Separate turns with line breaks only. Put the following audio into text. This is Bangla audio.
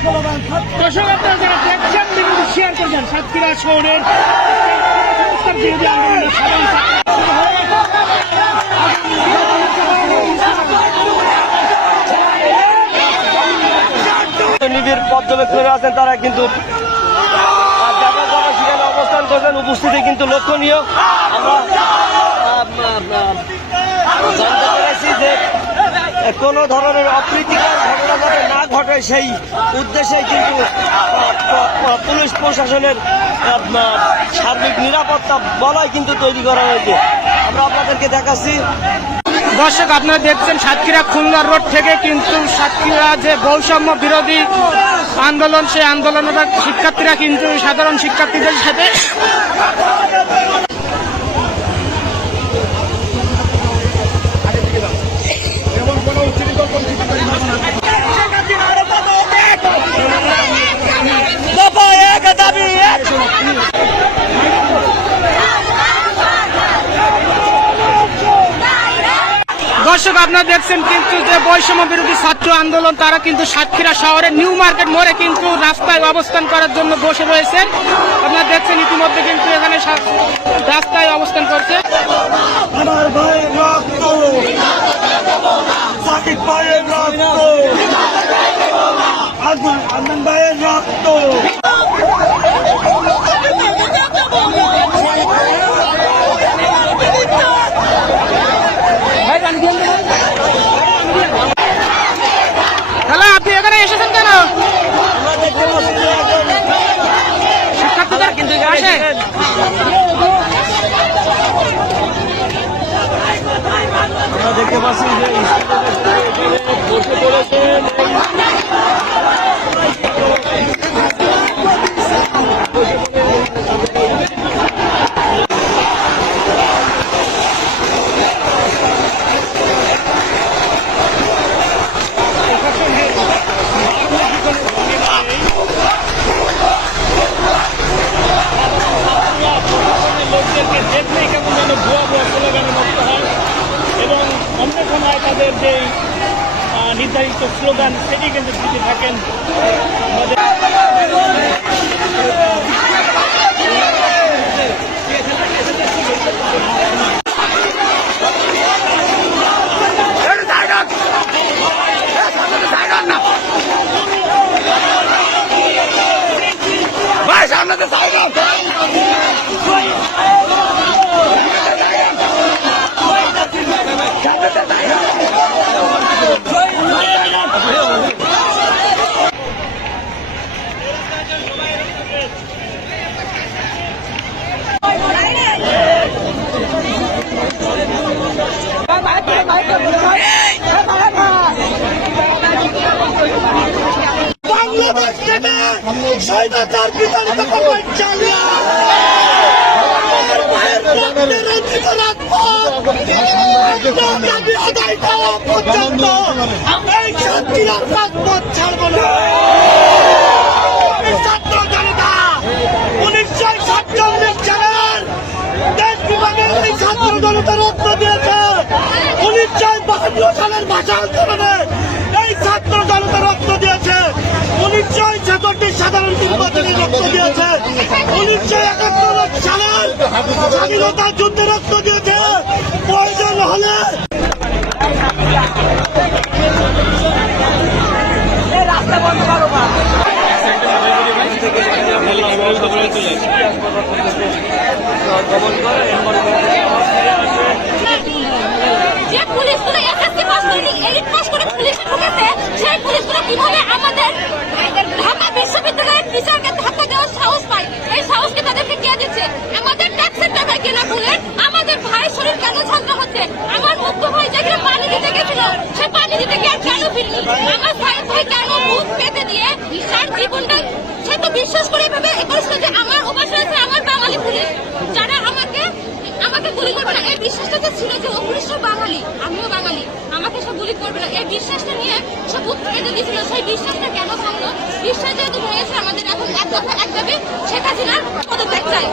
দর্শক, আপনারা যারা দেখছেন ভিডিওটি শেয়ার করবেন সাতক্ষীরা শহরের
নিবিড় পর্যবেক্ষণে আছেন তারা কিন্তু। সেখানে অবস্থান করছেন, উপস্থিতি কিন্তু লক্ষণীয়। আমরা জানতে পেরেছি যে কোনো ধরনের অপ্রীতিকর ঘটনা যাতে না ঘটে সেই উদ্দেশ্যে কিন্তু পুলিশ প্রশাসনের সার্বিক নিরাপত্তা বলয় কিন্তু তৈরি করা হয়েছে। আমরা আপনাদেরকে দেখাচ্ছি।
দর্শক, আপনারা দেখছেন সাতক্ষীরা খুলনা রোড থেকে কিন্তু সাতক্ষীরা যে বৈষম্য বিরোধী আন্দোলন, সেই আন্দোলনের শিক্ষার্থীরা কিন্তু, সাধারণ শিক্ষার্থীদের সাথে আপনারা দেখছেন কিন্তু যে বৈষম্য বিরোধী ছাত্র আন্দোলন, তারা কিন্তু সাতক্ষীরা শহরের নিউ মার্কেট মোড়ে কিন্তু রাস্তায় অবস্থান করার জন্য বসে রয়েছেন আপনারা দেখছেন ইতিমধ্যে কিন্তু এখানে রাস্তায় অবস্থান করছে।
আমার ভাইয়ের রক্ত ভাইয়ের রক্ত
আপনি এখানে এসেছেন কেন? শিক্ষার্থীদের
কিন্তু
আসে
আমরা দেখতে পাচ্ছি যে
ভুয়া ভুয়া স্লোগানে মুক্ত হয় এবং অন্য সময় তাদের যে নির্ধারিত স্লোগান, সেটি কিন্তু দিতে থাকেন আমাদের
বাংলাদেশ থেকে স্বৈরাচার বিতাড়িত করবেন একদম দাবি আদায় হওয়া পর্যন্ত উনিশশো সাতচল্লিশ সালের দেশ বিভাগের এই ছাত্র দিয়েছে উনিশশো বাহান্ন সালের ভাষা আন্দোলনে এই ছাত্র জনতা রক্ত দিয়েছে। উনিশশো ছেষট্টি সাধারণ নির্বাচনে রক্ত দিয়েছে। উনিশশো একাত্তর সালের স্বাধীনতা যুদ্ধে রক্ত দিয়েছে। প্রয়োজন হলে গমন করে
যে পুলিশগুলো এসএসসি পাস করে এডিট পাস করে পুলিশে ঢুকেছে সেই পুলিশগুলো কীভাবে আমাদের ঢাকা বিশ্ববিদ্যালয়ের টিচারকে ধাক্কা দেওয়ার সাহস পায় এই সাহসকে তাদেরকে কে দিচ্ছে আমাদের ট্যাক্সের টাকায় কেনা বুলেট আমাদের ভাইয়ের শরীর কেন ছাত্র হচ্ছে আমার মুক্ত ভাই যেখানে পানি দিতে গেছিল সে পানি দিতে গিয়ে কেন ফিরলি? আমার ভাইয়ের ভাই কেন মুখ পেতে দিয়ে তার জীবনটা সে তো বিশ্বাস করে ভেবে করেছিল যে আমার উপাসে আছে আমার বাঙালি পুলিশ। যারা আমাকে আমাকে গুলি করবে না। এই বিশ্বাসটা তো ছিল যে ও পুলিশও বাঙালি। আমিও বাঙালি। আমাকে সে গুলি করবে না। এই বিশ্বাসটা নিয়ে সে বুক কেটে দিয়েছিল। সেই বিশ্বাসটা কেন ভাঙলো? বিশ্বাস যেহেতু ভেঙেছে আমাদের এখন এক কথা এক দাবি শেখ হাসিনার পদত্যাগ চাই।